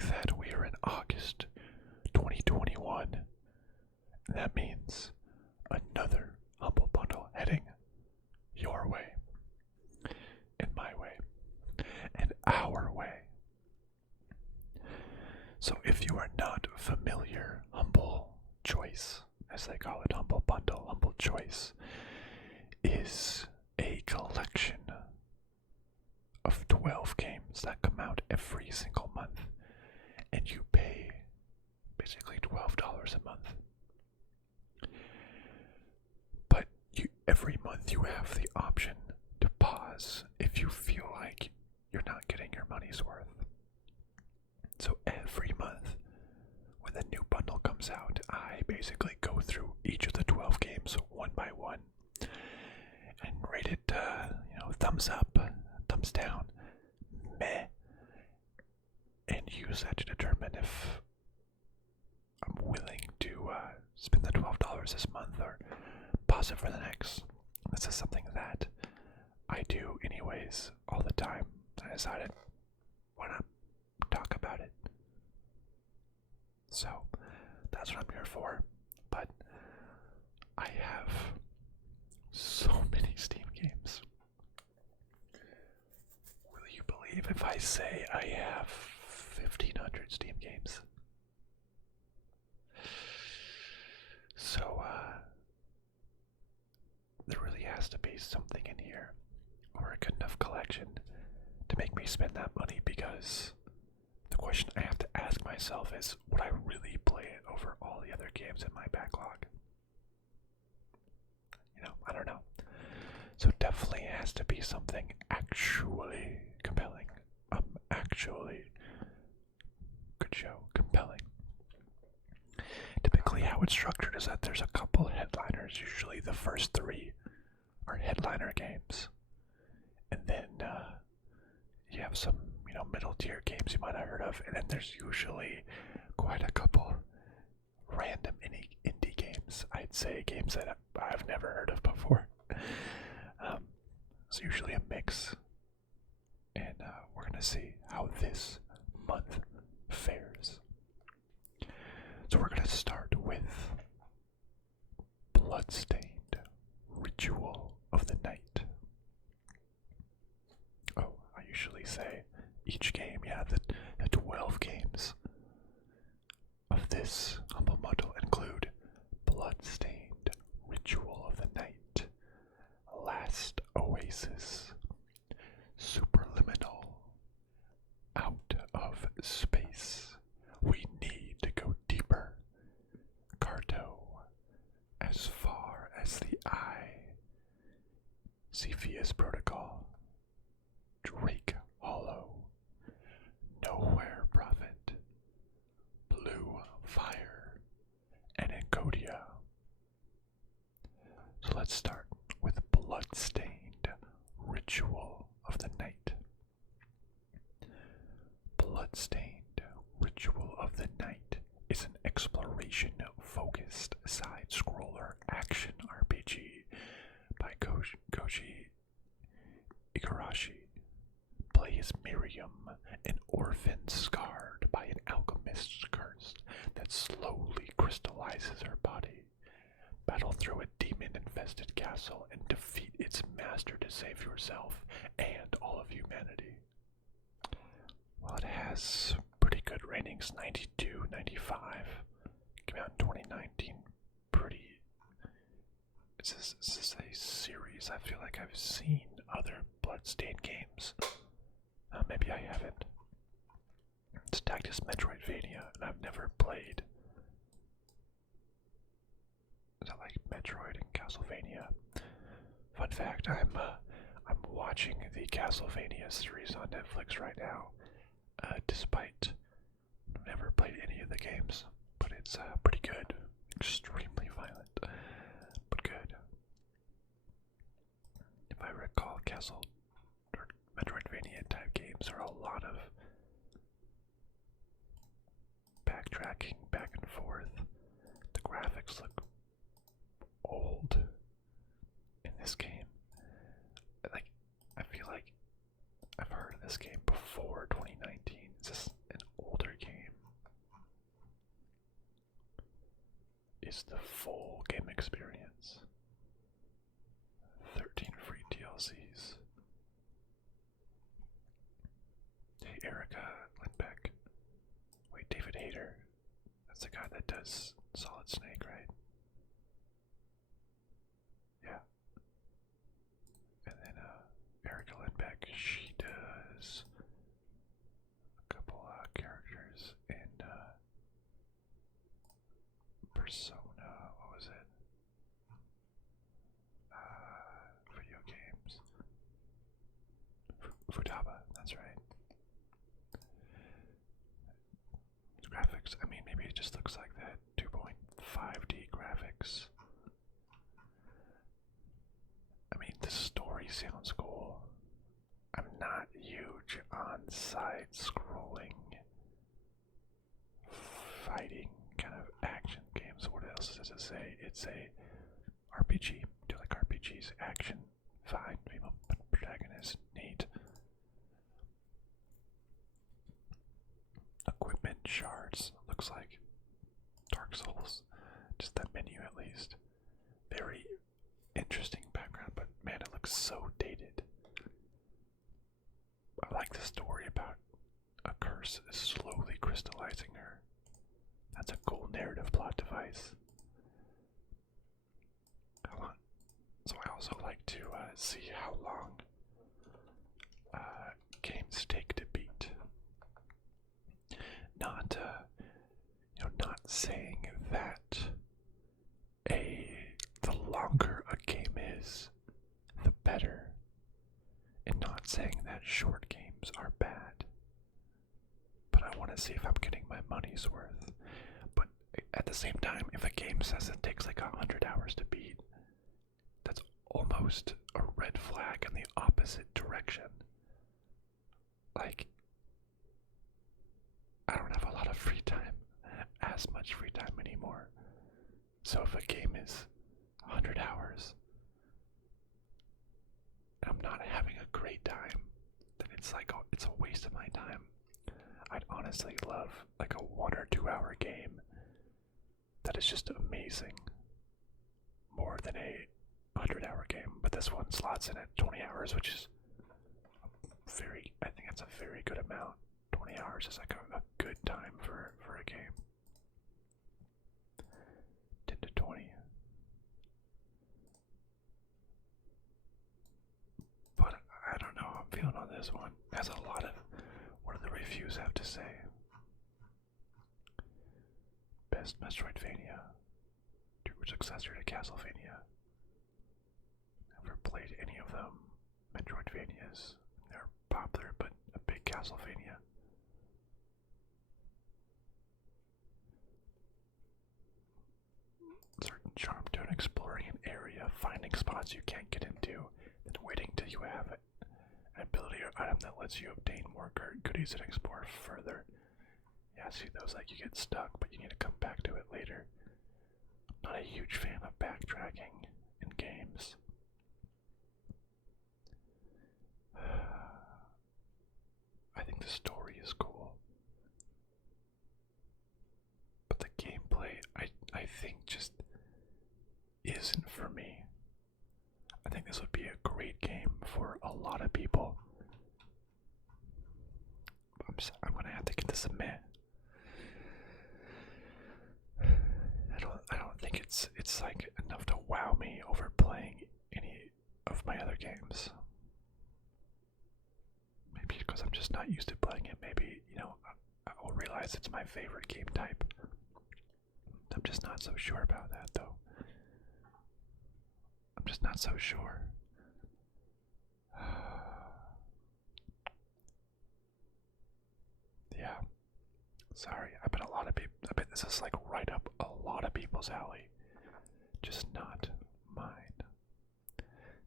like that, we are in August 2021. And that means another Humble Bundle heading your way, and my way, and our way. So if you are not familiar, Humble Choice, as they call it, Humble Bundle, Humble Choice, is a collection of 12 games that come out every single month, and you pay basically $12 a month. But every month you have the option to pause if you feel like you're not getting your money's worth. So every month when the new bundle comes out, I basically go through each of the 12 games one by one and rate it, thumbs up, thumbs down, meh, and use that to determine if I'm willing to spend the $12 this month or pause it for the next. This is something that I do anyways all the time. I decided, why not talk about it? So that's what I'm here for. But I have so many Steam games. Will you believe if I say I have 1,500 Steam games? So, there really has to be something in here, or a good enough collection to make me spend that money, because the question I have to ask myself is, would I really play it over all the other games in my backlog? I don't know. So definitely has to be something actually compelling. Actually good show, compelling. Typically how it's structured is that there's a couple headliners. Usually the first three are headliner games. And then you have some, middle tier games you might have heard of. And then there's usually quite a couple random indie games. I'd say games that I've never heard of before. It's usually a mix. And we're going to see how this month fares. So we're going to start with Bloodstained, Ritual of the Night. Oh, I usually say each game, the 12 games of this Humble Bundle include Bloodstained, Ritual of the Night, Last Oasis, Superliminal, Out of Space, We Need to Go Deeper, Carto, As Far as the Eye, Cepheus Protocol, Drake Hollow, Nowhere Prophet, Blue Fire, and ENCODYA. So let's start with Bloodstained, Ritual of the Night. Bloodstained, Ritual of the Night is an exploration-focused side-scroller action RPG by Koji Igarashi. Play as Miriam, an orphan scarred by an alchemist's curse that slowly crystallizes her body. Battle through a demon-infested castle and defeat its master to save yourself and all of humanity. Well, it has pretty good ratings, 92, 95. Came out in 2019. Pretty. Is this a series? I feel like I've seen other Bloodstained games. Maybe I haven't. It's tagged as Metroidvania, and I've never played. Is that like Metroid and Castlevania? Fun fact: I'm watching the Castlevania series on Netflix right now. Despite I've never played any of the games, but it's pretty good. Extremely violent, but good. If I recall, Metroidvania type games are a lot of backtracking back and forth. The graphics look old in this game. I feel like I've heard of this game before 2019. It's just an older game. purchase the full game experience. 13 free DLCs. Hey, Erica Lindbeck. Wait, David Hayter. That's the guy that does Solid Snake, right? Yeah. And then Erica Lindbeck, she does a couple characters in Persona, what was it? Video games. Futaba, that's right. Graphics, I mean, maybe it just looks like that. 2.5D graphics. I mean, the story sounds cool. I'm not huge on side-scrolling, fighting kind of action games. What else does it say? It's a RPG. Do you like RPGs? Action, fine. Female protagonist, neat. Equipment shards. Looks like Dark Souls. Just that menu, at least. Very interesting background, but man, it looks so dated. I like the story about a curse slowly crystallizing her. That's a cool narrative plot device. So I also like to see how long games take to beat. Not, not saying that the longer a game is, the better, and not saying that short games are bad. But I want to see if I'm getting my money's worth. But at the same time, if a game says it takes like 100 hours to beat, that's almost a red flag in the opposite direction. Like, I don't have a lot of free time, as much free time anymore. So if a game is 100 hours, and I'm not having a great time, then it's like, it's a waste of my time. I'd honestly love like a 1 or 2 hour game that is just amazing, more than a 100-hour game. But this one slots in at 20 hours, which is I think that's a very good amount. 20 hours is like a good time for a game. 10 to 20. But I don't know how I'm feeling on this one. It has a lot of, what do the reviews have to say? Best Metroidvania. True successor to Castlevania. Never played any of them. Metroidvanias. They're popular, but a big Castlevania. Certain charm to exploring an area, finding spots you can't get into, then waiting till you have an ability or item that lets you obtain more goodies and explore further. Yeah, see those, like you get stuck, but you need to come back to it later. I'm not a huge fan of backtracking in games. I think the story is cool. But the gameplay, I think just isn't for me. I think this would be a great game for a lot of people. I'm gonna have to get this a meh. I don't think it's like enough to wow me over playing any of my other games. Maybe because I'm just not used to playing it. Maybe, I will realize it's my favorite game type. I'm just not so sure about that, though. I'm just not so sure. Yeah. Sorry, I bet this is like right up a lot of people's alley. Just not mine.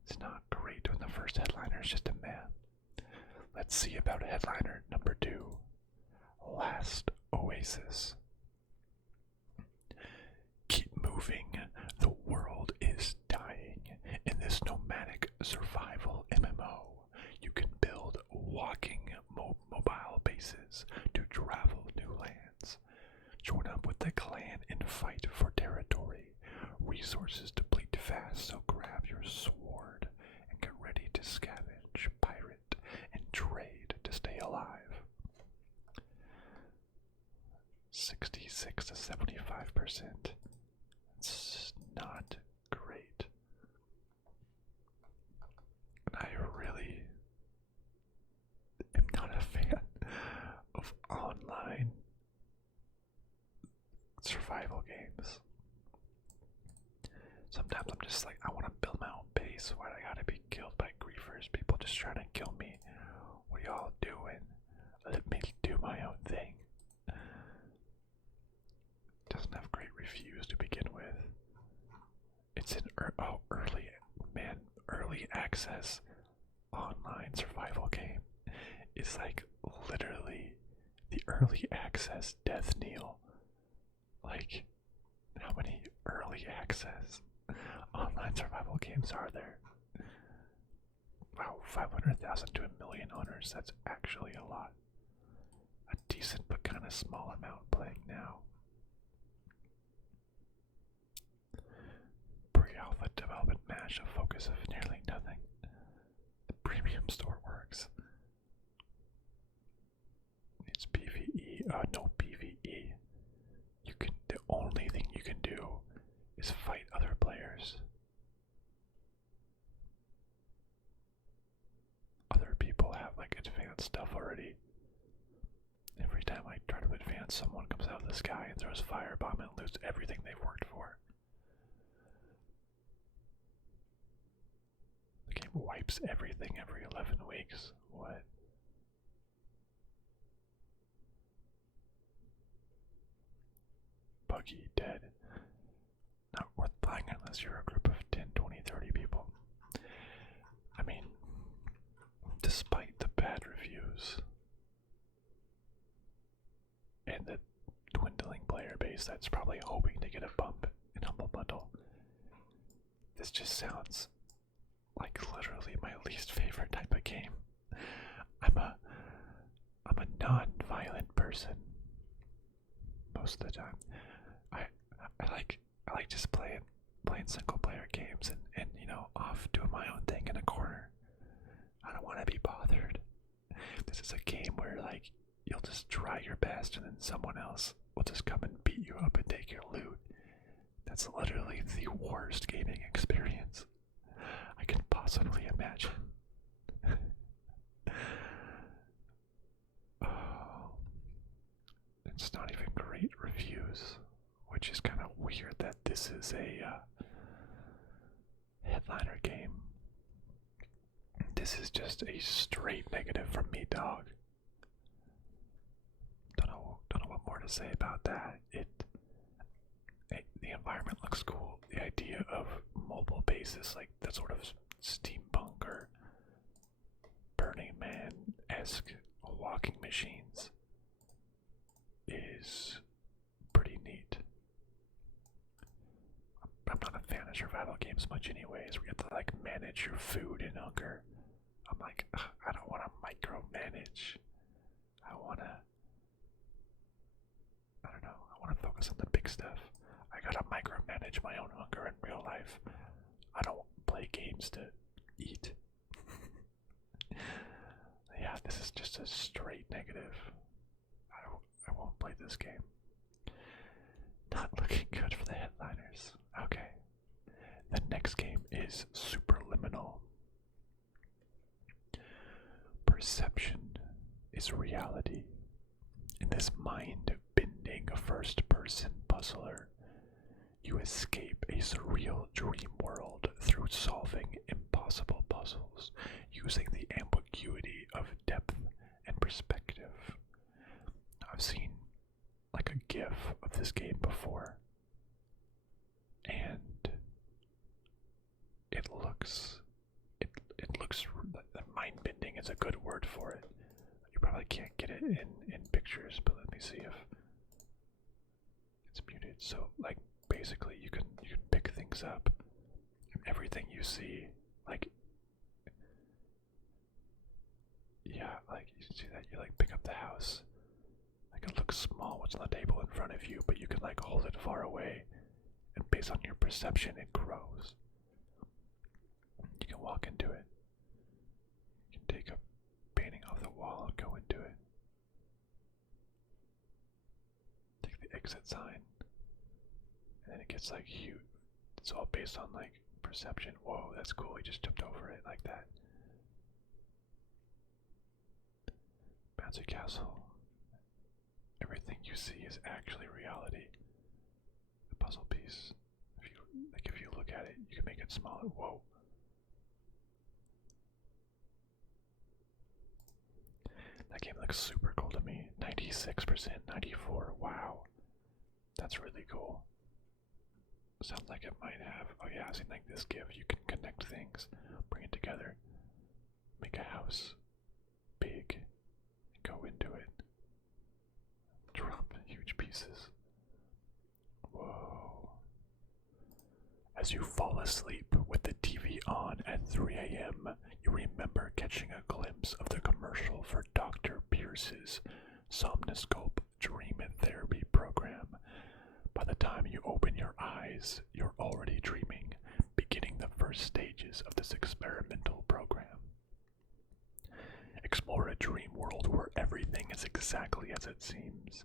It's not great when the first headliner is just a man. Let's see about headliner number 2. Last Oasis. Keep moving. The world is dying. In this nomadic survival MMO, you can build walking mobile bases to travel new lands. Join up with the clan and fight for territory. resources deplete fast, so grab your sword and get ready to scavenge, pirate, and trade to stay alive. 66 to 75%. It's not great. I really am not a fan of online survival games. Sometimes I'm just like, I want to build my own base. Why do I gotta be killed by griefers? People just trying to kill me. What are y'all doing? Let me do my own thing. Doesn't have great reviews to begin with. It's an early access online survival game. It's like literally the early access death knell. Like, how many early access online survival games are there? Wow, 500,000 to 1 million owners. That's actually a lot. A decent but kind of small amount playing now. Pre-alpha development mash, a focus of nearly nothing. The premium store works. It's PvE, no PvE. The only thing you can do is fight other players. Other people have like advanced stuff already. Every time I try to advance, someone comes out of the sky and throws a firebomb and loses everything they've worked for. The game wipes everything every 11 weeks. What? Buggy dead. Not worth playing unless you're a group of 10, 20, 30 people. I mean, despite the bad reviews and the dwindling player base that's probably hoping to get a bump in Humble Bundle, this just sounds like literally my least favorite type of game. I'm a non-violent person most of the time. I like just playing single player games and you know, off doing my own thing in a corner. I don't want to be bothered. This is a game where like you'll just try your best and then someone else will just come and beat you up and take your loot. That's literally the worst gaming experience I can possibly imagine. Oh, it's not even great reviews, which is kind of weird that this is a headliner game. This is just a straight negative from me, dog. Don't know what more to say about that. The environment looks cool. The idea of mobile bases, like that sort of steampunk or Burning Man-esque walking machines, is pretty neat. I'm not a fan of survival games much anyways, where you have to like manage your food and hunger. I'm like, I don't want to micromanage. I want to focus on the big stuff. I gotta micromanage my own hunger in real life. I don't play games to eat. Yeah, this is just a straight negative. I won't play this game. Not looking good for the headliners. Okay. The next game is Superliminal. Perception is reality. In this mind-bending first-person puzzler, you escape a surreal dream world through solving impossible puzzles using the ambiguity of depth and perspective. I've seen like a GIF of this game before, and it looks mind-bending is a good word for it. You probably can't get it in pictures, but let me see if it's muted. So like basically you can pick things up, and everything you see, like, yeah, like you see that you like pick up the house, like it looks small what's on the table in front of you, but you can like hold it far away and based on your perception, it grows. You can walk into it. You can take a painting off the wall and go into it. Take the exit sign, and then it gets like huge. It's all based on like perception. Whoa, that's cool. He just jumped over it like that. Bouncy castle. Everything you see is actually reality. The puzzle piece. If you look at it, you can make it smaller. Whoa. That game looks super cool to me. 96%, 94. Wow. That's really cool. Sounds like it might have. Oh yeah, I've seen like this GIF. You can connect things, bring it together, make a house big, and go into it. Drop huge pieces. Whoa. As you fall asleep with the TV on at 3 a.m., you remember catching a glimpse of the commercial for Dr. Pierce's Somnoscope Dream Therapy program. By the time you open your eyes, you're already dreaming, beginning the first stages of this experimental program. Explore a dream world where everything is exactly as it seems.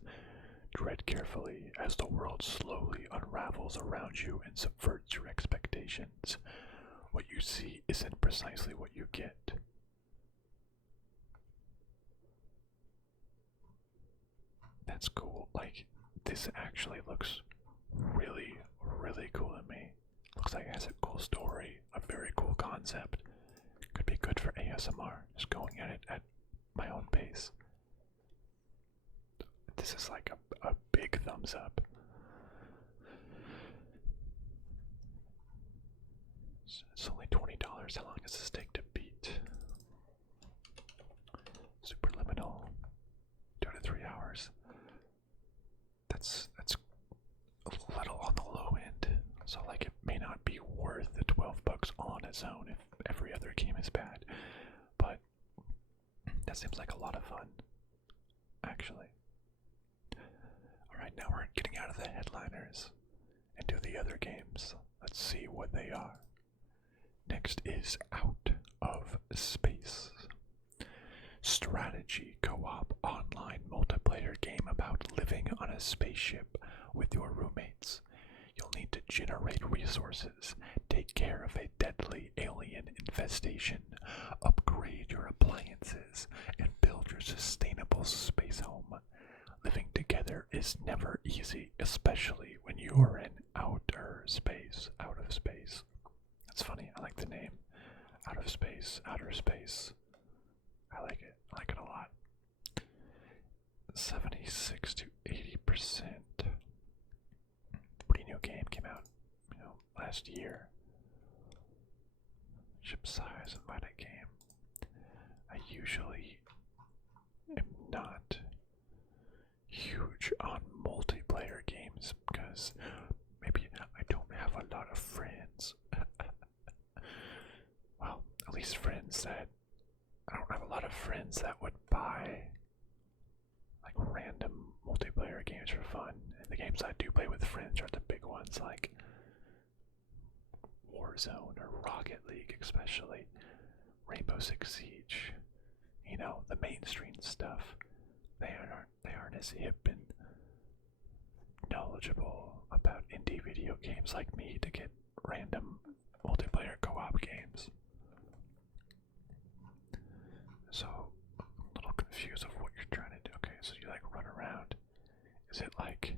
Tread carefully as the world slowly unravels around you and subverts your expectations. What you see isn't precisely what you get. That's cool. Like, this actually looks really, really cool to me. Looks like it has a cool story, a very cool concept. Could be good for ASMR, just going at it at my own pace. This is like a big thumbs up. It's only $20. How long does this take to beat? Superliminal, 2 to 3 hours. That's a little on the low end. So like it may not be worth the $12 on its own if every other game is bad. But that seems like a lot of fun, actually. Alright, now we're getting out of the headliners and do the other games. Let's see what they are. Next is Out of Space. Strategy co-op online multiplayer game about living on a spaceship with your roommates. You'll need to generate resources, take care of a deadly alien infestation, upgrade your appliances, and build your sustainable space home. Living together is never easy, especially when you are in outer space. Out of space. That's funny. I like the name. Out of space. Outer space. I like it. I like it a lot. 76 to 80%. Pretty new game came out, last year. Ship size and by game. I usually am not huge on multiplayer games because maybe I don't have a lot of friends. Well, at least friends that I don't have a lot of friends that would buy like random multiplayer games for fun. And the games I do play with friends are the big ones like Warzone or Rocket League, especially Rainbow Six Siege. The mainstream stuff. They aren't as hip and knowledgeable about indie video games like me to get random multiplayer co-op games. So, I'm a little confused of what you're trying to do. Okay, so you like run around. Is it like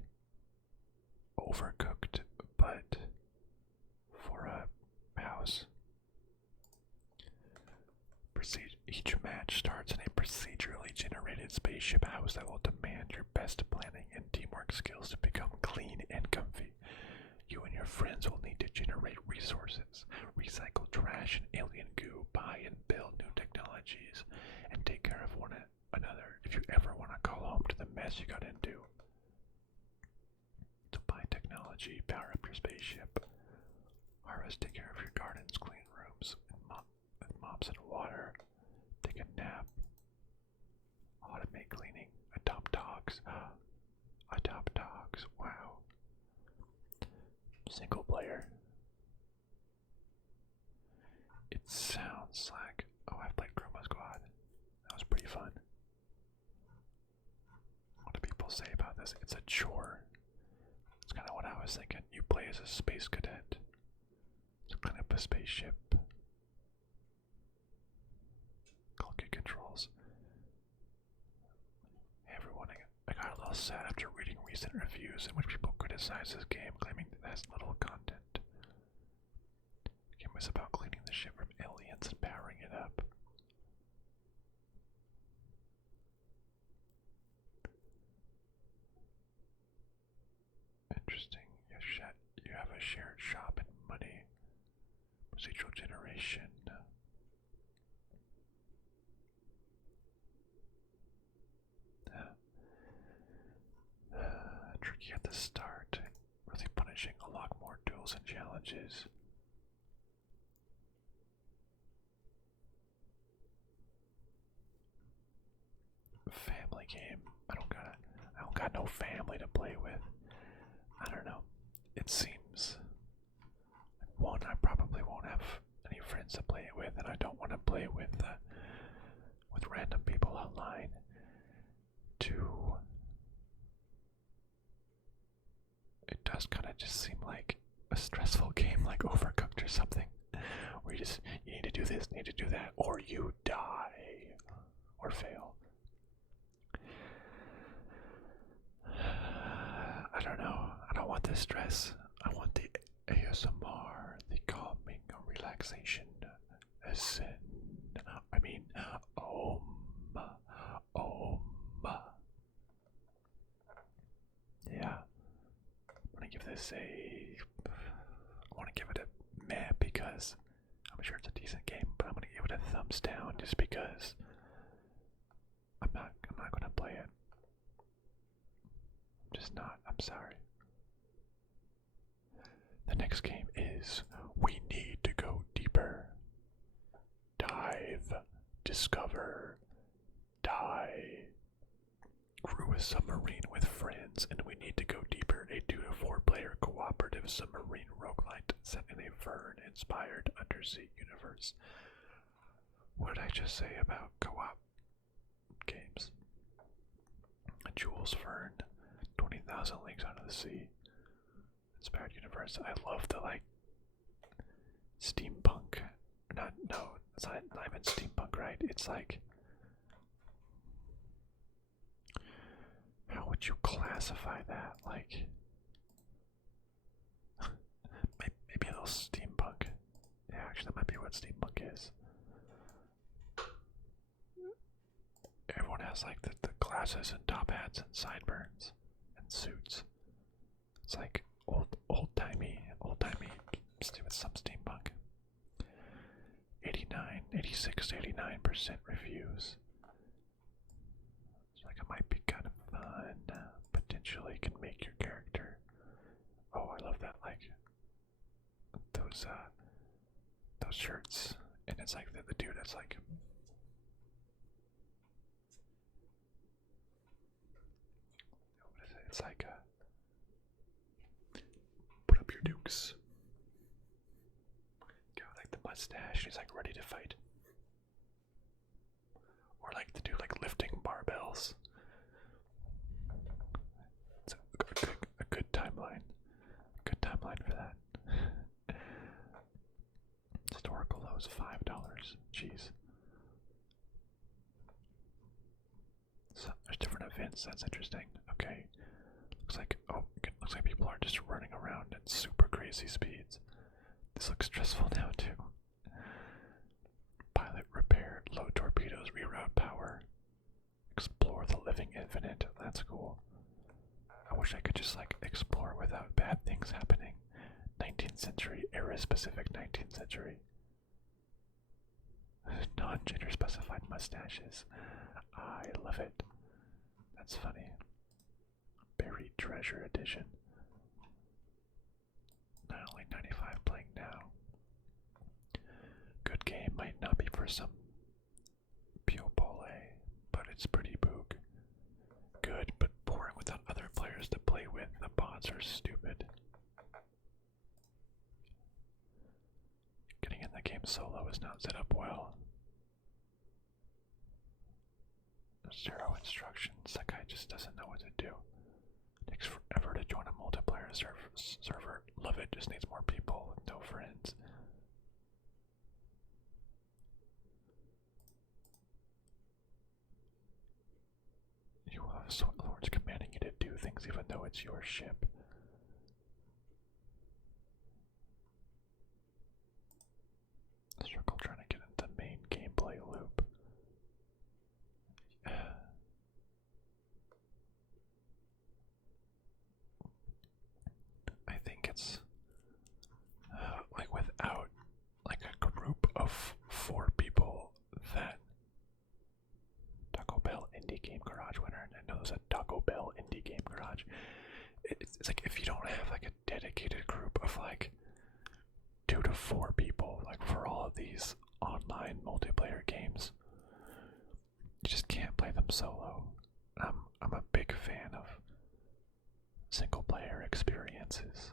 Overcooked, but for a house? Each match starts in a procedurally generated spaceship house that will demand your best planning and teamwork skills to become clean and comfy. You and your friends will need to generate resources, recycle trash and alien goo, buy and build new technologies, and take care of one another if you ever want to call home to the mess you got into. So buy technology, power up your spaceship, harvest, take care of your gardens, clean rooms, and mops and water, take a nap, automate cleaning, adopt dogs. Adopt dogs, wow. Single player. It sounds like. Oh, I've played Chroma Squad. That was pretty fun. What do people say about this? It's a chore. It's kind of what I was thinking. You play as a space cadet. It's kind of a spaceship. Clunky controls. Hey everyone, I got a little sad after reading recent reviews in which people criticize this game, claiming that it has little content. The game was about cleaning the ship from aliens and powering it up. Interesting. You have a shared shop and money. Procedural generation. Tricky at the start, really punishing a lot more duels and challenges. Family game. I don't got no family to play with. I don't know. It seems one, I probably won't have any friends to play it with, and I don't want to play with random people online. Two, it does kind of just seem like a stressful game, like Overcooked or something, where you need to do this, need to do that, or you die or fail. I don't know. I don't want the stress. I want the ASMR, the calming relaxation. Yeah. I'm gonna give this I want to give it a meh because I'm sure it's a decent game, but I'm gonna give it a thumbs down just because I'm not gonna play it. I'm just not. I'm sorry. The next game is We Need to Go Deeper. Dive, discover, die. Crew a submarine with friends, and we need to go deeper. A 2 to 4 player cooperative submarine roguelite set in a Verne-inspired undersea universe. What did I just say about co-op games? Jules Verne, 20,000 Leagues Under the Sea. Inspired universe. I love the steampunk. It's not even steampunk, right? It's like, how would you classify that? Like, maybe a little steampunk. Yeah, actually, that might be what steampunk is. Everyone has like the glasses and top hats and sideburns and suits. It's like old-timey, with some steampunk. 86 to 89% reviews. It's like it might be kind of fun. Potentially can make your character. Oh, I love that, like those shirts. And it's like the dude that's like, what is it? It's like put up your dukes. Got like the mustache, he's like ready to fight. Or like the dude like lifting barbells. It's a good timeline. Good timeline for that. Historical lows $5. Jeez. So there's different events. That's interesting. Okay. Looks like people are just running around at super crazy speeds. This looks stressful now too. Pilot repair, load torpedoes, reroute power, explore the living infinite. That's cool. I wish I could just like explore without bad things happening. 19th century, era specific 19th century. Non-gender specified mustaches. I love it. That's funny. Buried Treasure Edition. Not only 95 playing now. Good game, might not be for some Piopole, but it's pretty boog. Good, but boring without other players to play with. The bots are stupid. solo is not set up well. 0 instructions. That guy just doesn't know what to do. Takes forever to join a multiplayer server. Love it, just needs more people with no friends. You have sword lords commanding you to do things even though it's your ship. Circle trying to get into the main gameplay loop. I think it's like without like a group of 4 people that Taco Bell Indie Game Garage winner. I know there's a Taco Bell Indie Game Garage. It's like if you don't have like a dedicated group of like 2 to 4 people, like for all of these online multiplayer games, you just can't play them solo. I'm a big fan of single player experiences,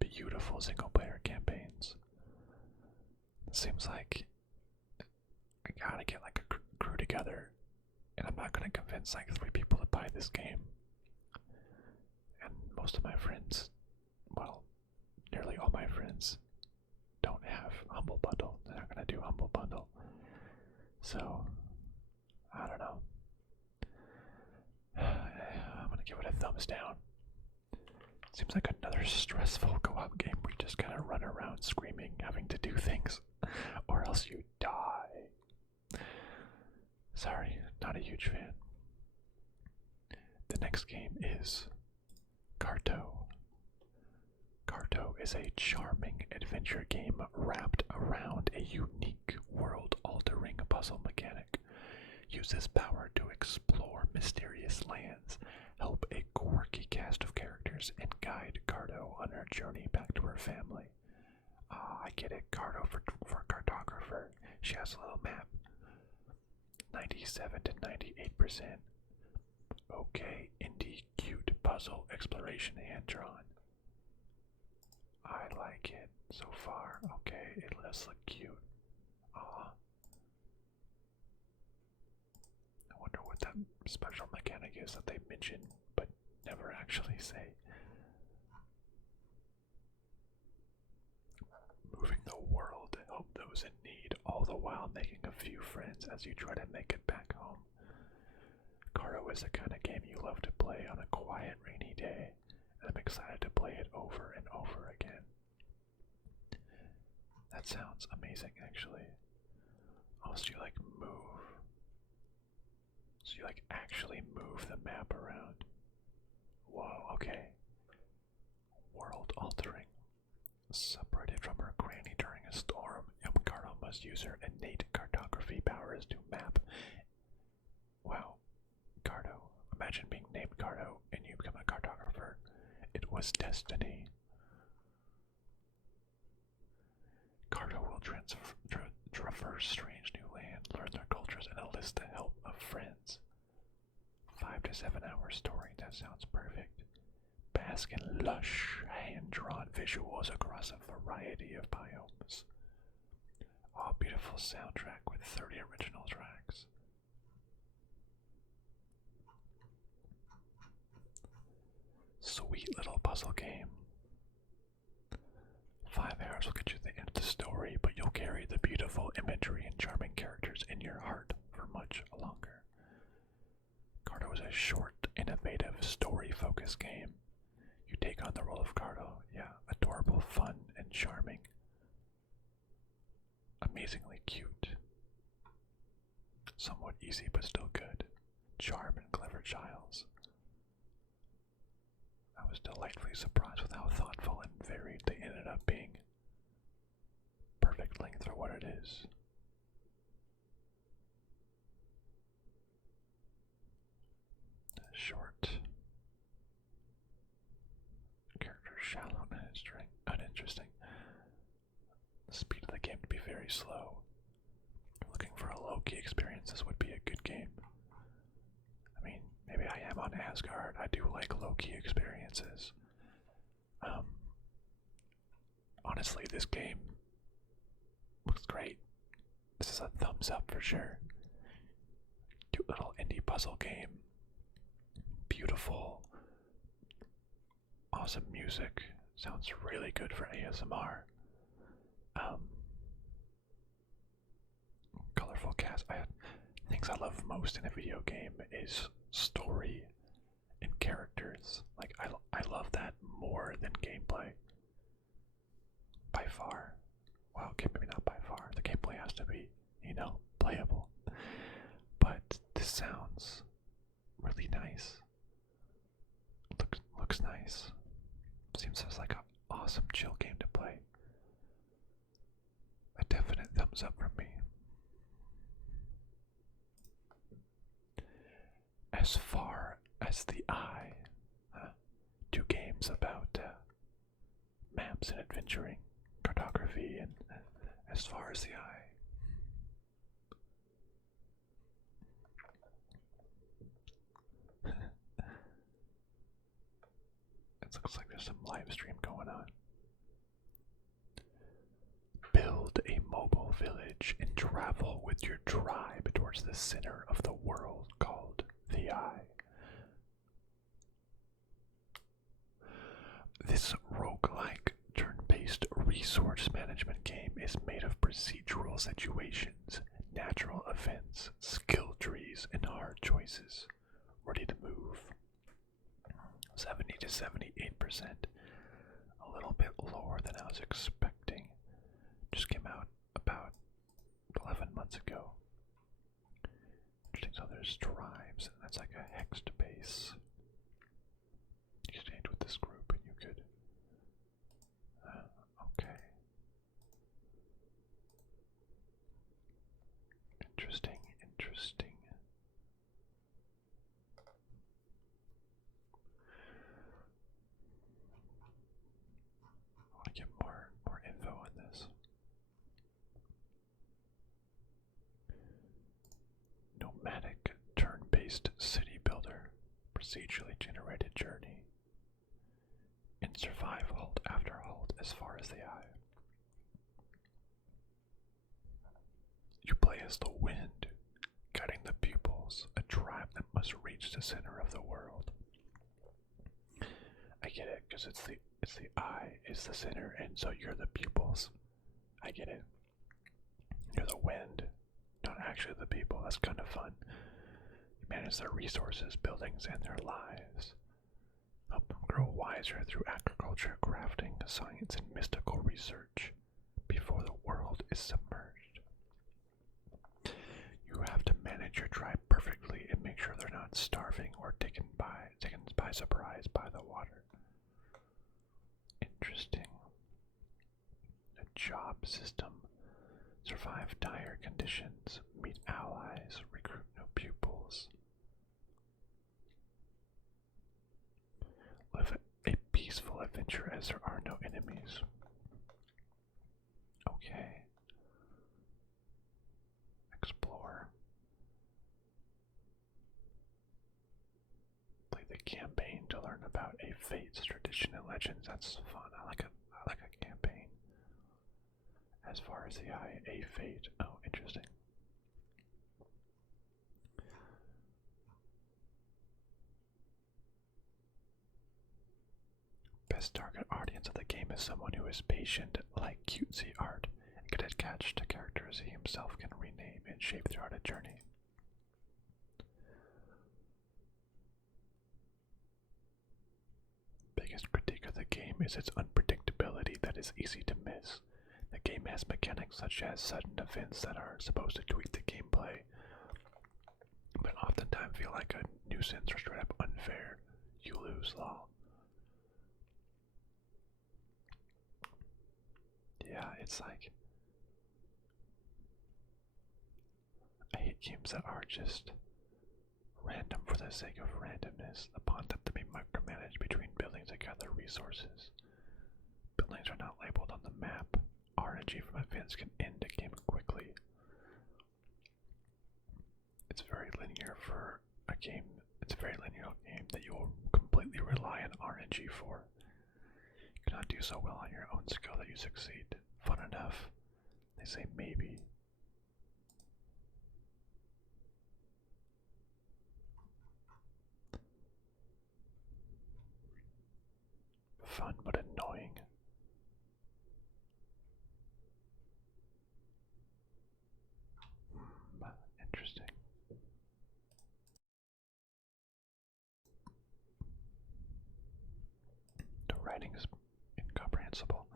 beautiful single player campaigns. It seems like I gotta get like a crew together, and I'm not gonna convince like 3 people to buy this game. And most of my friends, well, nearly all my friends, don't have Humble Bundle. They're not gonna do Humble Bundle. So, I don't know. I'm gonna give it a thumbs down. Seems like another stressful co-op game where you just gotta run around screaming, having to do things, or else you die. Sorry, not a huge fan. The next game is Carto. Carto is a charming adventure game wrapped around a unique world-altering puzzle mechanic. Use this power to explore mysterious lands, help a quirky cast of characters, and guide Carto on her journey back to her family. I get it, Carto for cartographer. She has a little map. 97 to 98%. Okay, indie cute puzzle exploration hand drawn. I like it so far. Okay, it does look cute. I wonder what that special mechanic is that they mention but never actually say. Moving the world to help those in need, all the while making a few friends as you try to make it back home. Carto is the kind of game you love to play on a quiet, rainy day, and I'm excited to play it over and over again. That sounds amazing, actually. Oh, so you like move. So you like actually move the map around. Whoa, okay. World altering. Separated from her granny during a storm, Carto must use her innate cartography powers to map. Wow. Carto. Imagine being named Carto and you become a cartographer. It was destiny. Carto will traverse strange new land, learn their cultures, and enlist the help of friends. 5 to 7 hour story, that sounds perfect. Bask in lush, hand-drawn visuals across a variety of biomes. Oh, beautiful soundtrack with 30 original tracks. Sweet little puzzle game. 5 hours will get you to the end of the story, but you'll carry the beautiful imagery and charming characters in your heart for much longer. Carto is a short, innovative, story-focused game. You take on the role of Carto, yeah, adorable, fun, and charming. Amazingly cute. Somewhat easy but still good. Charm and clever child. I was delightfully surprised with how thoughtful and varied they ended up being. Perfect length for what it is. Short. Character shallow and uninteresting. The speed of the game to be very slow. Looking for a low-key experience, this would be a good game. I mean, maybe I am on Asgard. I do like low-key experiences. Honestly, this game looks great. thumbs up for sure. Cute little indie puzzle game. Beautiful. Awesome music. Sounds really good for ASMR. Colorful cast. Things I love most in a video game is story and characters. Like I love that more than gameplay. By far. Well, okay, maybe not by far. The gameplay has to be, playable. But this sounds really nice. Looks nice. Seems like an awesome chill game to play. A definite thumbs up from me. As far as the eye, two games about maps and adventuring, cartography, and as far as the eye. It looks like there's some live stream going on. Build a mobile village and travel with your tribe towards the center of the world called the Eye. This roguelike turn-based resource management game is made of procedural situations, natural events, skill trees, and hard choices. Ready to move. 70 to 78%. A little bit lower than I was expecting. Just came out about 11 months ago. Interesting, so there's tribes, and that's like a hexed base. You stayed with this group and you could... okay. Interesting. I want to get more info on this. Nomadic turn-based city builder, procedurally generated journey. And survive halt after halt as far as the eye. You play as the wind, guiding the pupils, a tribe that must reach the center of the world. I get it, because it's the eye is the center, and so you're the pupils. I get it. You're the wind, not actually the people. That's kind of fun. You manage their resources, buildings, and their lives. Help them grow wiser through agriculture, crafting, science, and mystical research before the world is submerged. You have to manage your tribe perfectly and make sure they're not starving or taken by surprise by the water. Interesting. A job system. Survive dire conditions, meet allies, recruit new pupils. Live a peaceful adventure as there are no enemies. Okay. Explore. Play the campaign to learn about a fate's tradition and legends. That's fun. I like a campaign. As far as the eye, a fate. Oh, interesting. Best target audience of the game is someone who is patient, like cutesy art, and can attach to characters he himself can rename and shape throughout a journey. Biggest critique of the game is its unpredictability that is easy to miss. The game has mechanics such as sudden events that are supposed to tweak the gameplay, but oftentimes feel like a nuisance or straight up unfair. You lose, lol. Yeah, it's like... I hate games that are just random for the sake of randomness. Upon them to be micromanaged between buildings to gather resources. Buildings are not labeled on the map. RNG from events can end a game quickly. It's very linear for a game. It's a very linear game that you will completely rely on RNG for. You cannot do so well on your own skill that you succeed. Fun enough. They say maybe. fun but annoying. Interesting. The writing is incomprehensible.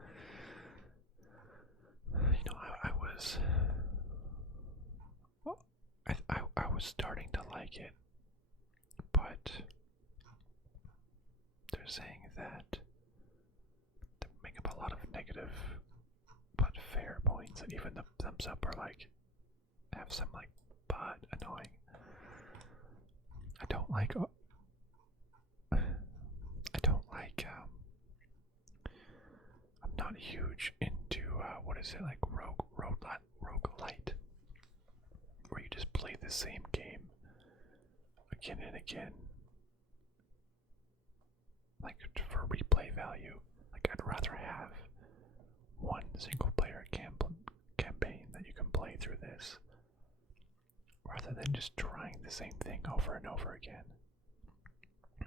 You know, I was I was starting to like it, but they're saying that they make up a lot of negative but fair points, and even the thumbs up are like have some like but annoying. I don't like I'm not huge into what is it, like roguelite, where you just play the same game again and again, like for replay value. Like I'd rather have one single player campaign that you can play through this, rather than just trying the same thing over and over again.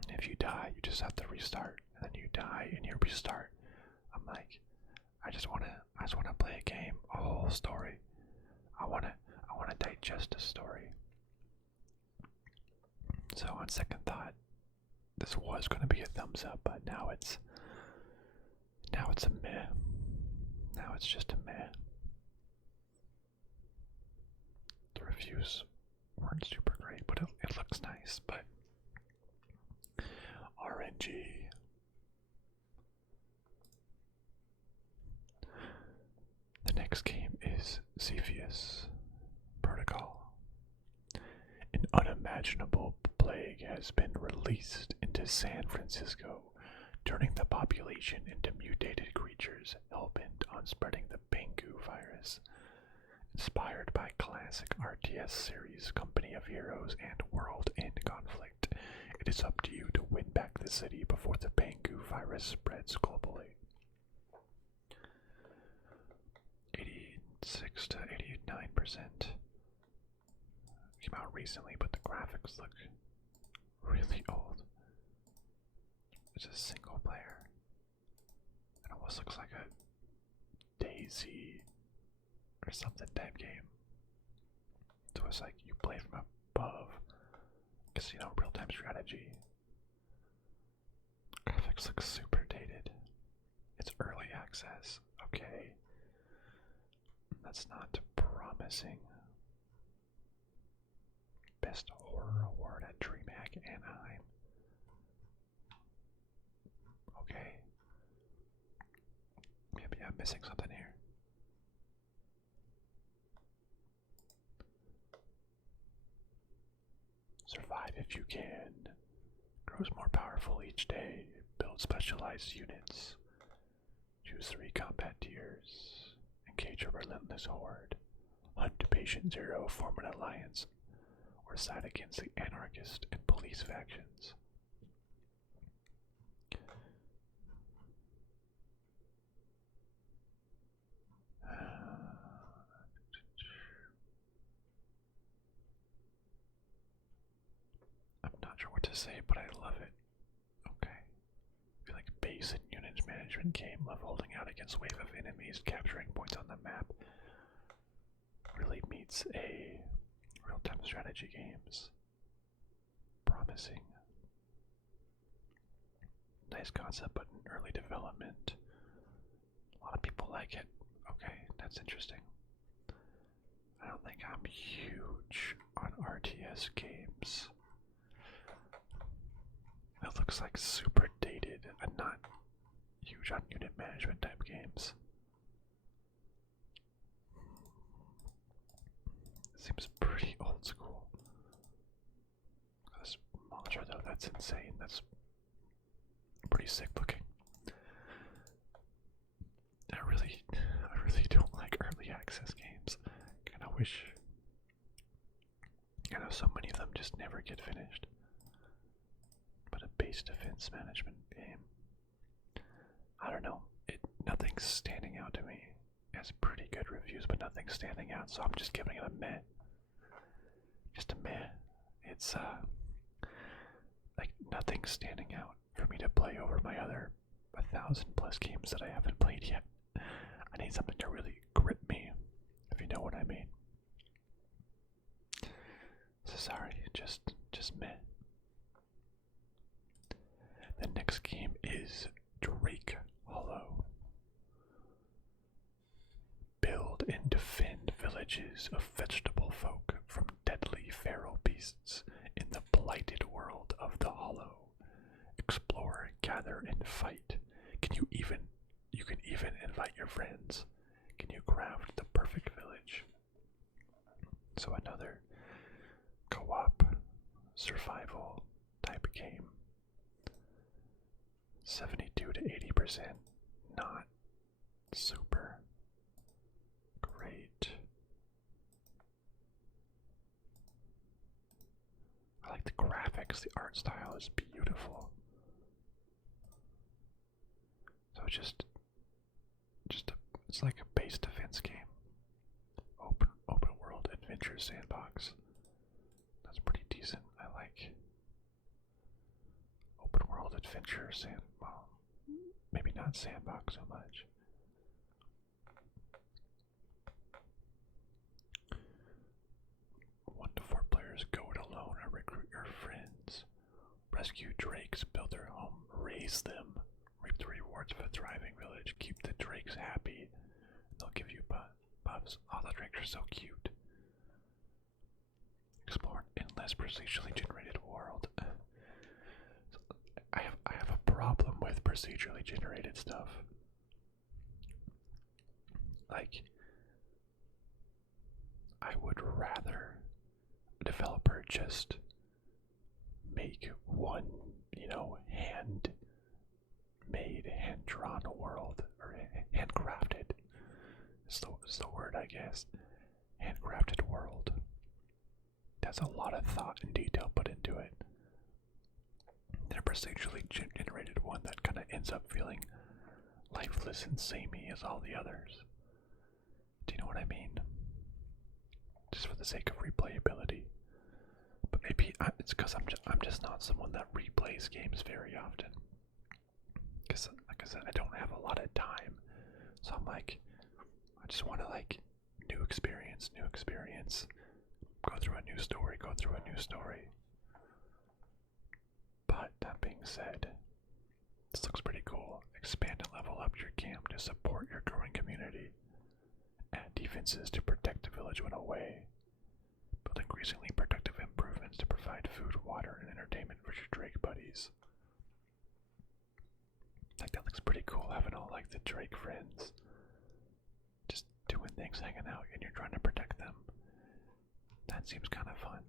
If you die, you just have to restart, and then you die and you restart. I'm like, I just wanna play a game, a whole story. I wanna digest a story. So on second thought, this was gonna be a thumbs up, but now it's a meh. Now it's just a meh. The reviews weren't super great, but it looks nice. But RNG. The next game is Cepheus Protocol. An unimaginable plague has been released into San Francisco, turning the population into mutated creatures hell-bent on spreading the Pengu virus. Inspired by classic RTS series Company of Heroes and World End Conflict, it is up to you to win back the city before the Pengu virus spreads globally. 86 to 89%. Came out recently, but the graphics look really old. It's a single player. It almost looks like a Daisy or something type game. So it's like you play from above. Because, you know, real-time strategy. Graphics look super dated. It's early access. Okay. That's not promising. Best Horror Award at DreamHack Anaheim. Okay. Maybe I'm missing something here. Survive if you can. Grows more powerful each day. Build specialized units. Choose 3 combat tiers. Engage a relentless horde. Hunt Patient Zero, form an alliance, or side against the anarchist and police factions. I'm not sure what to say, but I love it. Okay. I feel like base and unit management game, love holding out against wave of enemies, capturing points on the map. Really meets a real-time strategy games. Promising. Nice concept, but in early development. A lot of people like it. Okay, that's interesting. I don't think I'm huge on RTS games. It looks like super dated. I'm not huge on unit management type games. It seems pretty old school. This mantra though, that's insane. That's pretty sick looking. I really don't like early access games. Kinda wish. I know so many of them just never get finished. But a base defense management game, I don't know. Nothing's standing out to me. It has pretty good reviews, but nothing's standing out, so I'm just giving it a meh. Just a meh. It's like nothing's standing out for me to play over my other 1,000+ games that I haven't played yet. I need something to really grip me, if you know what I mean. So sorry, just meh. The next game is Drake Hollow. Build and defend villages of vegetable folk from deadly feral beasts in the blighted world of the Hollow. Explore, gather, and fight. You can even invite your friends. Can you craft the perfect village? So another co-op survival type game. 72 to 80%, not super great. I like the graphics, the art style is beautiful. So it's like a base defense game. Open world adventure sandbox. That's pretty decent. I like open world adventure well, maybe not sandbox so much. 1 to 4 players, go it alone or recruit your friends. Rescue drakes, build their home, raise them. Reap the rewards of a thriving village. Keep the drakes happy. They'll give you buffs. Oh, the drakes are so cute. Explore an endless procedurally generated world. I have a problem with procedurally generated stuff. Like, I would rather a developer just make one, hand-made, hand-drawn world, or handcrafted is the word, I guess. Handcrafted world. That's a lot of thought and detail put into it. Then a procedurally generated one that kind of ends up feeling lifeless and samey as all the others. Do you know what I mean? Just for the sake of replayability. But maybe it's because I'm just not someone that replays games very often. Because, like I said, I don't have a lot of time. So I'm like, I just want to new experience. Go through a new story. But that being said, this looks pretty cool. Expand and level up your camp to support your growing community. Add defenses to protect the village when away. Build increasingly productive improvements to provide food, water, and entertainment for your Drake buddies. That looks pretty cool, having all the Drake friends. Just doing things, hanging out, and you're trying to protect them. That seems kind of fun.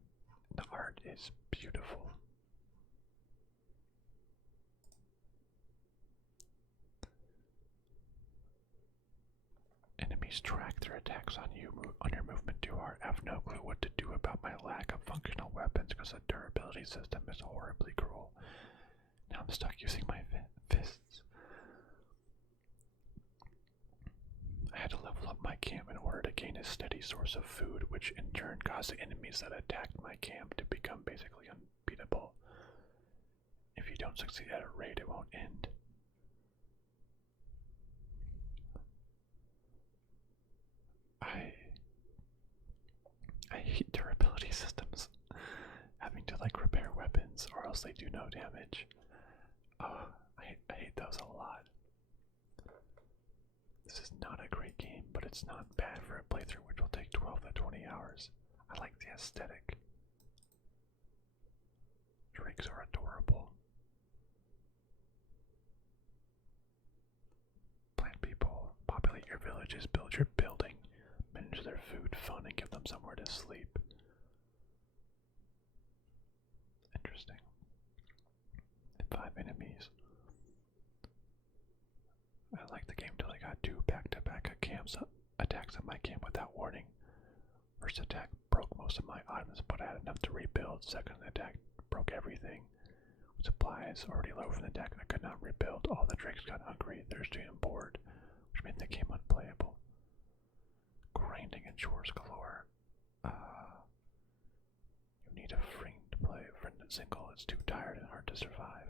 The art is beautiful. Enemies track their attacks on you on your movement too hard. I have no clue what to do about my lack of functional weapons because the durability system is horribly cruel. Now I'm stuck using my fists. I had to level up my camp in order to gain a steady source of food, which in turn caused the enemies that attacked my camp to become basically unbeatable. If you don't succeed at a raid, it won't end. I hate durability systems. Having to repair weapons or else they do no damage. I hate those a lot. This is not a great game, but it's not bad for a playthrough which will take 12 to 20 hours. I like the aesthetic. Drakes are adorable. Plant people, populate your villages, build your building, manage their food, fun, and give them somewhere to sleep. Interesting. 5 enemies. I like the game till I got 2 back-to-back attacks on my camp without warning. First attack broke most of my items, but I had enough to rebuild. Second attack broke everything. Supplies already low from the deck. I could not rebuild. All the drakes got hungry, thirsty, and bored, which made the game unplayable. Grinding and chores galore. You need a friend to play. A friend and single. It's too tired and hard to survive.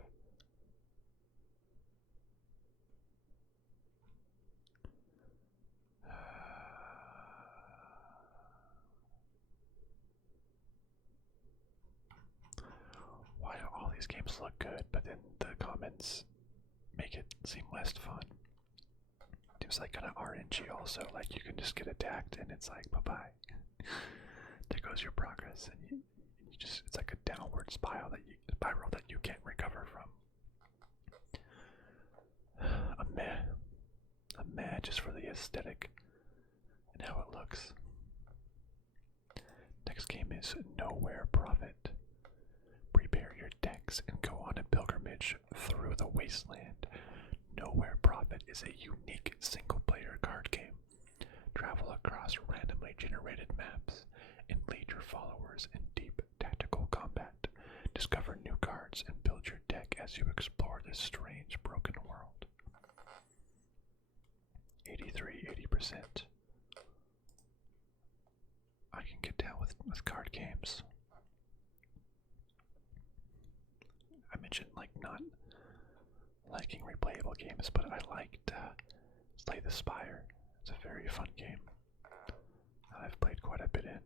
these games look good, but then the comments make it seem less fun. Seems like kind of RNG also, like you can just get attacked and it's like bye-bye. There goes your progress, and you just, it's like a downward spiral that you can't recover from. A meh just for the aesthetic and how it looks. Next game is Nowhere Prophet. Prepare your decks and go on a pilgrimage through the wasteland. Nowhere Prophet is a unique single-player card game. Travel across randomly generated maps and lead your followers in deep tactical combat. Discover new cards and build your deck as you explore this strange, broken world. 80%. I can get down with card games. I mentioned like not liking replayable games, but I liked Slay the Spire. It's a very fun game. I've played quite a bit in.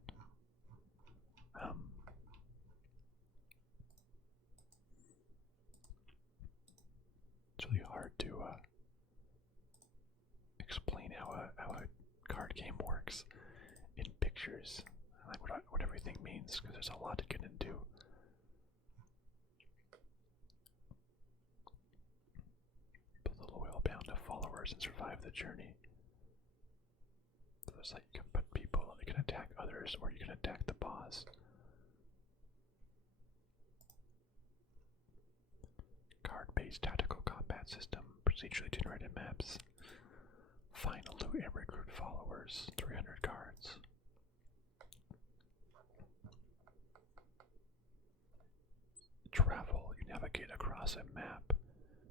It's really hard to explain how a card game works in pictures, like what everything means, because there's a lot to get into. Build a loyal band of followers and survive the journey. So it's like you can put people, you can attack others, or you can attack the boss. Card-based tactical combat system, procedurally generated maps. Find, loot, and recruit followers. 300 cards. Travel. You navigate across a map.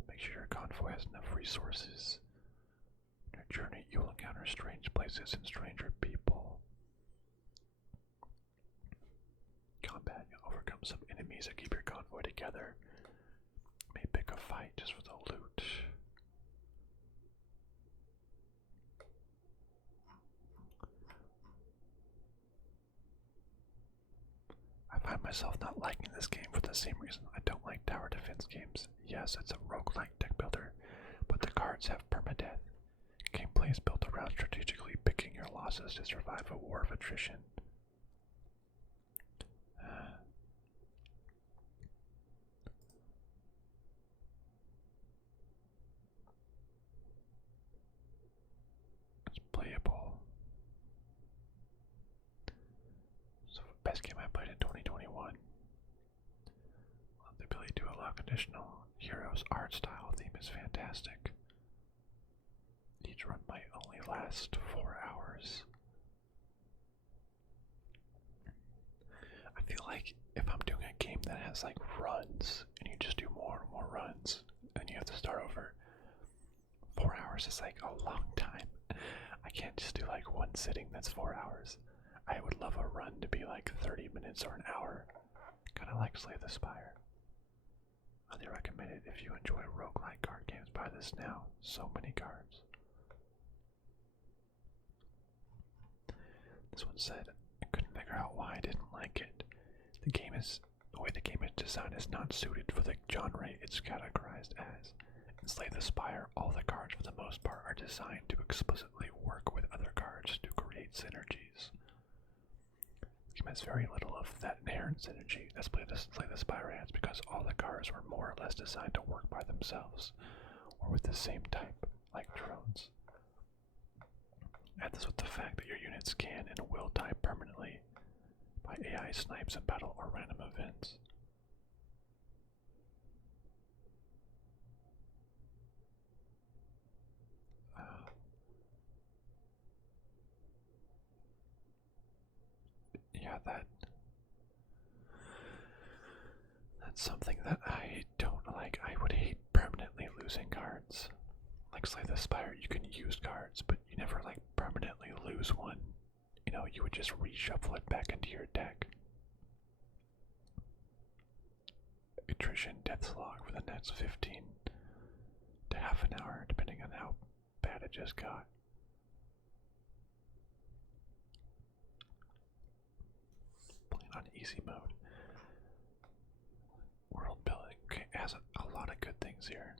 Make sure your convoy has enough resources. On your journey, you will encounter strange places and stranger people. Combat. You overcome some enemies that keep your convoy together. May pick a fight just for the loot. I find myself not liking this game for the same reason I don't like tower defense games. Yes, it's a roguelike deck builder, but the cards have permadeath. Gameplay is built around strategically picking your losses to survive a war of attrition. It's playable. So, best game I played in 2021. The ability to allow conditional heroes art style theme is fantastic. Each run might only last 4 hours. I feel like if I'm doing a game that has like runs and you just do more and more runs and you have to start over, 4 hours is like a long time. I can't just do like one sitting that's 4 hours. I would love a run to be like 30 minutes or an hour. Kind of like Slay the Spire. Highly recommend it if you enjoy roguelike card games. Buy this now. So many cards. This one said, I couldn't figure out why I didn't like it. The way the game is designed is not suited for the genre it's categorized as. In Slay the Spire, all the cards for the most part are designed to explicitly work with other cards to create synergies. The game has very little of that inherent synergy that Slay the Spire has because all the cards were more or less designed to work by themselves, or with the same type, like drones. Add this with the fact that your units can and will die permanently by AI snipes in battle or random events. Yeah, that's something that I don't like. I would hate permanently losing cards. Like Slay the Spire, you can use cards, but you never like permanently lose one. You know, you would just reshuffle it back into your deck. Attrition death log for the next 15 to half an hour, depending on how bad it just got. Playing on easy mode. World building. has a lot of good things here.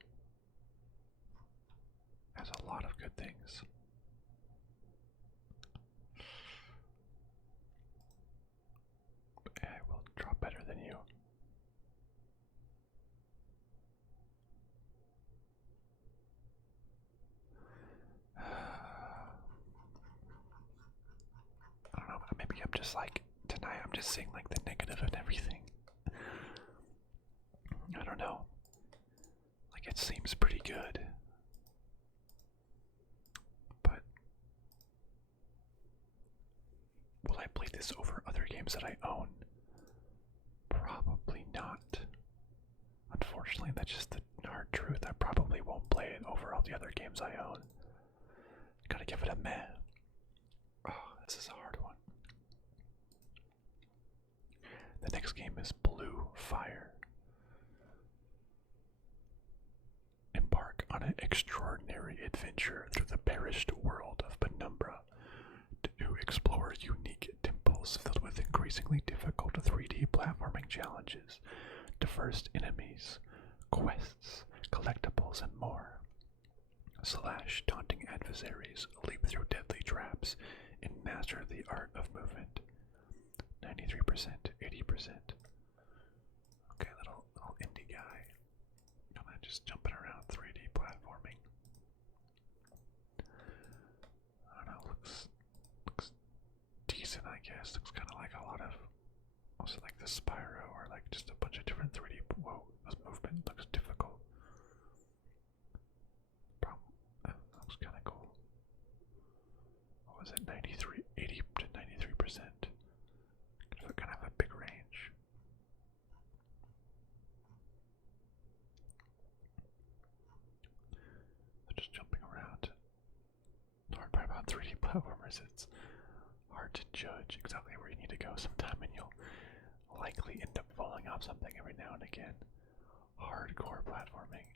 Has a lot of good things. I will draw better than you. I don't know, maybe I'm just like, tonight I'm just seeing like the negative and everything. I don't know. Like it seems pretty good. But will I play this over other games that I own? Probably not. Unfortunately, that's just the hard truth. I probably won't play it over all the other games I own. Gotta give it a meh. Oh, this is a hard one. The next game is Blue Fire. Embark on an extraordinary adventure through the perished world of Penumbra to explore unique temples filled with increasingly difficult 3D platforming challenges, diverse enemies, quests, collectibles, and more. Slash daunting adversaries, leap through deadly traps, and master the art of movement. 93%, 80%. Okay, little indie guy. Kinda just jumping around 3D platforming. I don't know, looks decent, I guess. Looks kinda like a lot of, also like the Spyro, or like just a bunch of different 3D, whoa, this movement looks difficult. Looks kinda cool. What was it, 80 to 93%? Kind of a big range. So just jumping around. The hard part about 3D platformers, it's hard to judge exactly where you need to go sometime, and you'll likely end up falling off something every now and again. Hardcore platforming.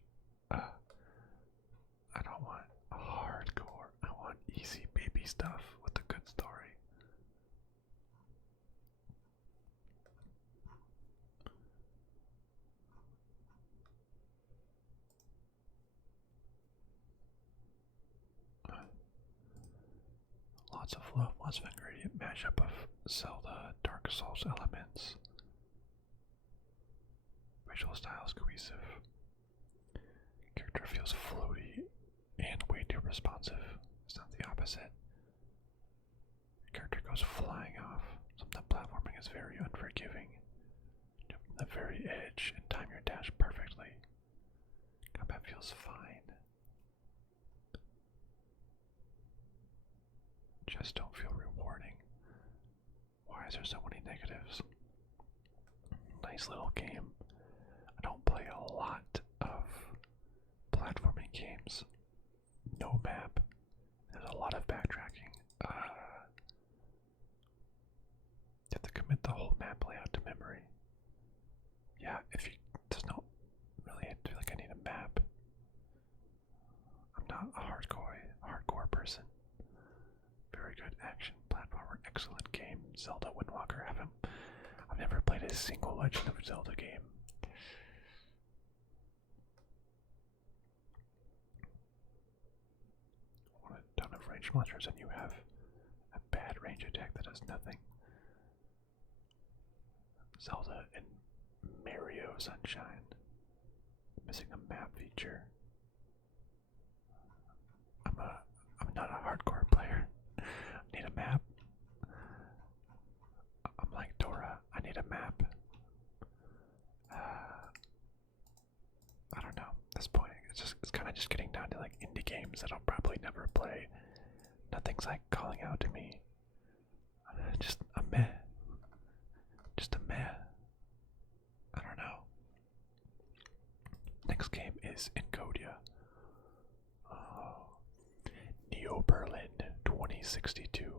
I don't want hardcore. I want easy baby stuff with a good story. Lots of love, lots of ingredient mashup of Zelda, Dark Souls elements. Visual style is cohesive. Character feels floaty and way too responsive. It's not the opposite. Character goes flying off. Some of the platforming is very unforgiving. Jump from the very edge and time your dash perfectly. Combat feels fine. Just don't feel rewarding. Why is there so many negatives? Nice little game. I don't play a lot of platforming games. No map. There's a lot of backtracking. You have to commit the whole map layout to memory. Yeah, there's no really, I feel like I need a map. I'm not a hardcore person. Very good action platformer, excellent game. Zelda Wind Walker. I've never played a single Legend of Zelda game. Want a ton of range monsters, and you have a bad range attack that does nothing. Zelda and Mario Sunshine. Missing a map feature. I'm not a hardcore player. Need a map. I'm like Dora. I need a map. I don't know. At this point, it's kind of just getting down to like indie games that I'll probably never play. Nothing's like calling out to me. Just a meh. Just a meh. I don't know. Next game is ENCODYA. Neo Berlin 2062.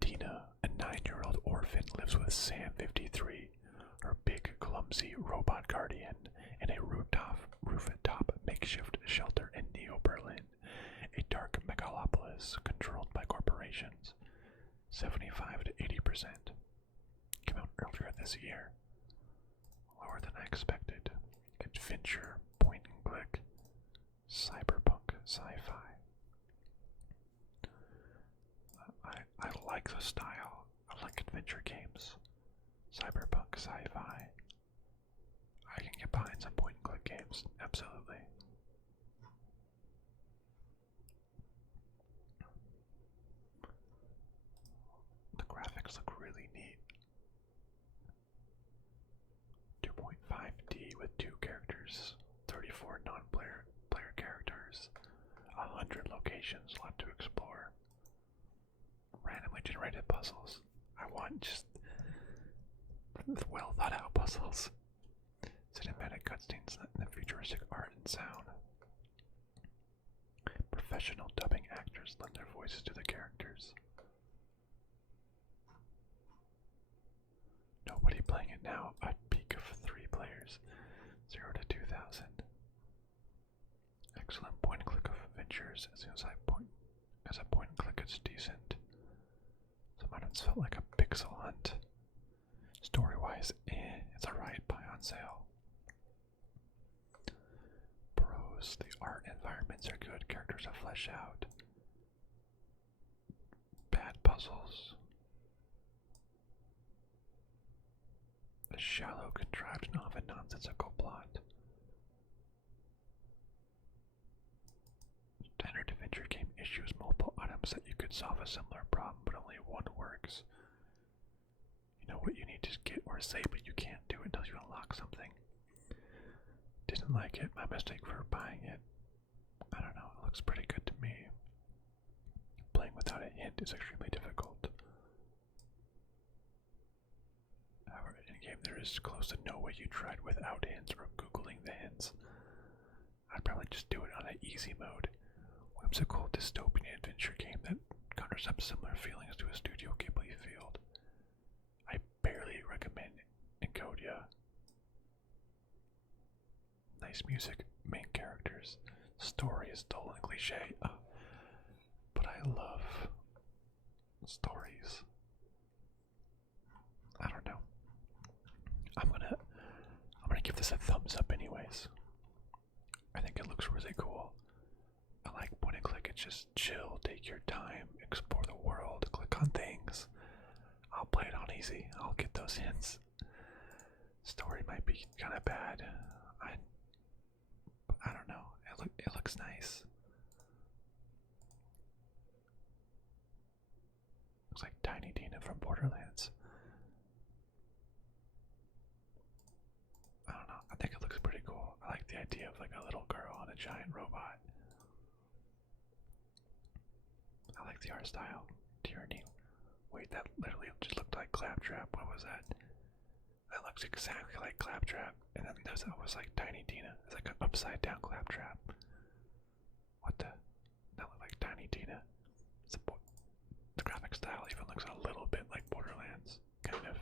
Tina, a 9-year-old orphan, lives with Sam 53, her big, clumsy robot guardian, in a rooftop makeshift shelter in Neo Berlin, a dark megalopolis controlled by corporations. 75 to 80%. Came out earlier this year. Lower than I expected. It Sci-fi. I like the style. I like adventure games. Cyberpunk, sci-fi. I can get behind some point-and-click games. Absolutely. The graphics look really neat. 2.5D with 2 characters, 34 non-player characters, 100 locations left to explore, randomly generated puzzles. I want just well thought out puzzles. Cinematic cutscenes and the futuristic art and sound. Professional dubbing actors lend their voices to the characters. Nobody playing it now. A peak of 3 players. 0 to 2,000. Excellent point and click of adventures. As a point and click, it's decent. Some items felt like a pixel hunt. Story wise, it's alright. Buy on sale. Pros, the art environments are good. Characters are fleshed out. Bad puzzles. A shallow, contrived, and often nonsensical plot. Standard adventure game issues multiple items that you could solve a similar problem, but only one works. You know what you need to get or say, but you can't do it until you unlock something. Didn't like it. My mistake for buying it. I don't know. It looks pretty good to me. Playing without a hint is extremely difficult. However, in a game there is close to no way you tried without hints or Googling the hints. I'd probably just do it on an easy mode. Whimsical dystopian adventure game that conjures up similar feelings to a Studio Ghibli field. I barely recommend ENCODYA. Nice music, main characters. Story is dull and cliche, but I love stories. I don't know. I'm gonna give this a thumbs up anyways. I think it looks really cool. I like point and click. It's just chill, take your time, explore the world, click on things. I'll play it on easy. I'll get those hints. Story might be kind of bad. I don't know. It looks nice. Looks like Tiny Tina from Borderlands. I don't know. I think it looks pretty cool. I like the idea of like a little girl on a giant robot. I like the art style. Tyranny. Wait, that literally just looked like Claptrap. What was that? That looks exactly like Claptrap. And then that was like Tiny Tina. It's like an upside down Claptrap. What the? That looked like Tiny Tina. The graphic style even looks a little bit like Borderlands. Kind of.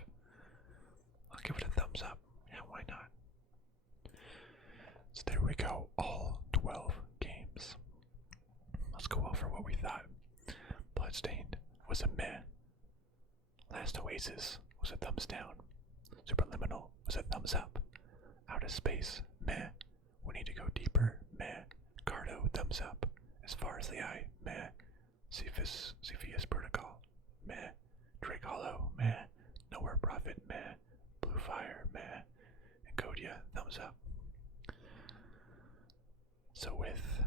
I'll give it a thumbs up. Yeah, why not? So there we go. All 12 games. Let's go over what we thought. Bloodstained was a meh. Last Oasis was a thumbs down. Superliminal was a thumbs up. Outer Space, meh. We Need to Go Deeper, meh. Carto, thumbs up. As Far as the Eye, meh. Cepheus Protocol, meh. Drake Hollow, meh. Nowhere Prophet, meh. Blue Fire, meh. ENCODYA, thumbs up. So with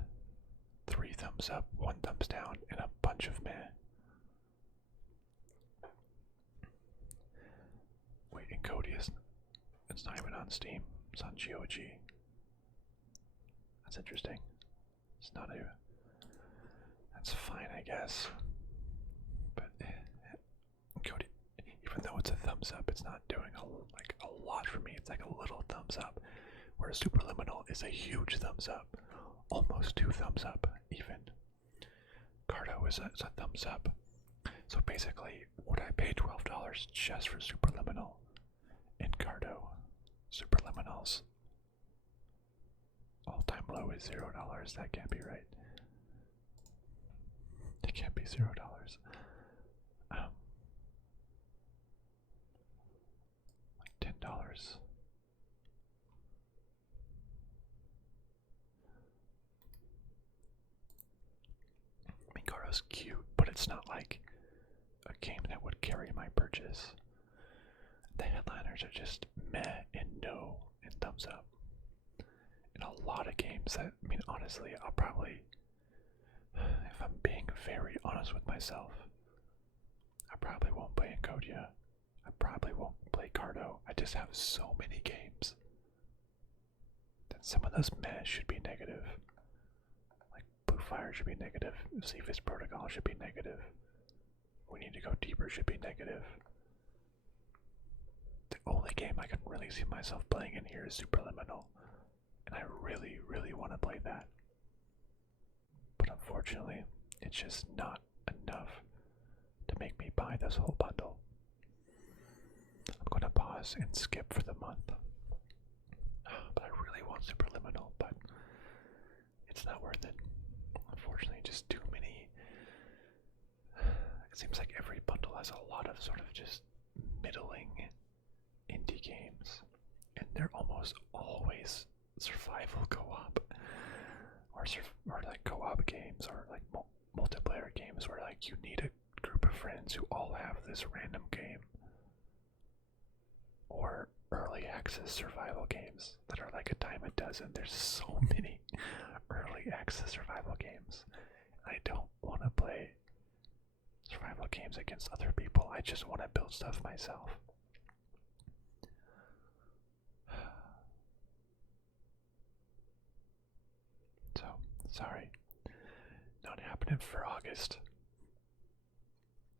3 thumbs up, 1 thumbs down, and a bunch of meh. Wait, ENCODYA, it's not even on Steam. It's on GOG. That's interesting. It's not a... That's fine, I guess. But ENCODYA, even though it's a thumbs up, it's not doing a lot for me. It's like a little thumbs up. Whereas Superliminal is a huge thumbs up. Almost 2 thumbs up, even. Carto is a thumbs up. So basically, would I pay $12 just for Superliminal and Carto? Superliminal's all-time low is $0. That can't be right. It can't be $0. Like $10. was cute, but it's not like a game that would carry my purchase. The headliners are just meh and no and thumbs up. And a lot of games that, I mean, honestly, I'll probably, if I'm being very honest with myself, I probably won't play ENCODYA. I probably won't play Carto. I just have so many games that some of those meh should be negative. Like Blue Fire should be negative. Cepheus Protocol should be negative. We Need to Go Deeper should be negative. The only game I can really see myself playing in here is Superliminal, and I really, really want to play that. But unfortunately, it's just not enough to make me buy this whole bundle. I'm going to pause and skip for the month. But I really want Superliminal, but it's not worth it. Unfortunately, just too many. It seems like every bundle has a lot of sort of just middling indie games, and they're almost always survival co-op, or like co-op games, or like multiplayer games where like you need a group of friends who all have this random game, or early access survival games that are like a dime a dozen. There's so many early access survival games. I don't want to play survival games against other people. I just want to build stuff myself. So, sorry. Not happening for August.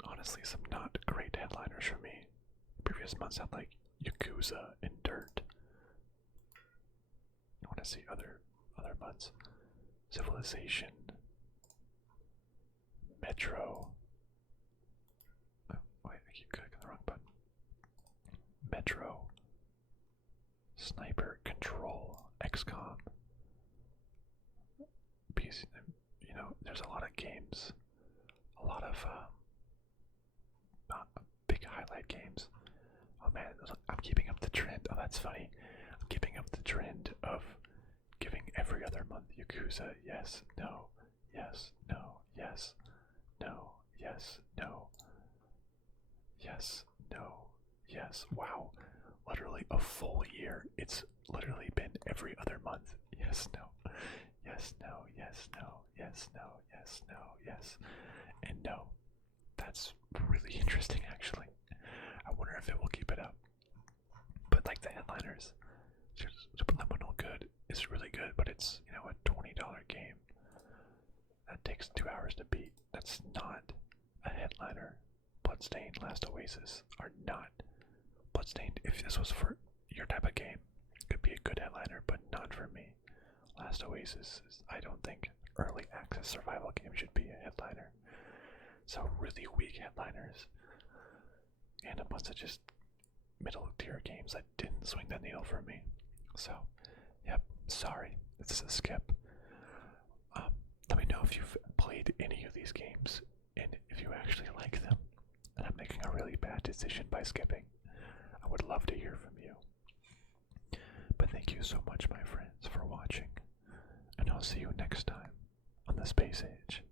Honestly, some not great headliners for me. Previous months had like Yakuza and Dirt. I want to see other months. Civilization. Metro. Oh, wait, I keep clicking the wrong button. Metro. Sniper Control. XCOM. PC, you know, there's a lot of games. A lot of big highlight games. Oh man, I'm keeping up the trend. Oh, that's funny. I'm keeping up the trend of giving every other month Yakuza. Yes, no, yes, no, yes, no, yes, no, yes, no, yes. Wow, literally a full year. It's literally been every other month. Yes, no, yes, no, yes, no, yes, no, yes, no, yes, and no. That's really interesting, actually. I wonder if it will keep it up. But like the headliners, Superliminal good is really good, but it's, you know, a $20 game that takes 2 hours to beat. That's not a headliner. Bloodstained, Last Oasis are not. Bloodstained, if this was for your type of game, could be a good headliner, but not for me. Last Oasis, I don't think early access survival game should be a headliner. So really weak headliners, and a bunch of just middle tier games that didn't swing the needle for me. So, yep, sorry, this is a skip. Let me know if you've played any of these games, and if you actually like them, and I'm making a really bad decision by skipping. I would love to hear from you. But thank you so much, my friends, for watching, and I'll see you next time on the Space Age.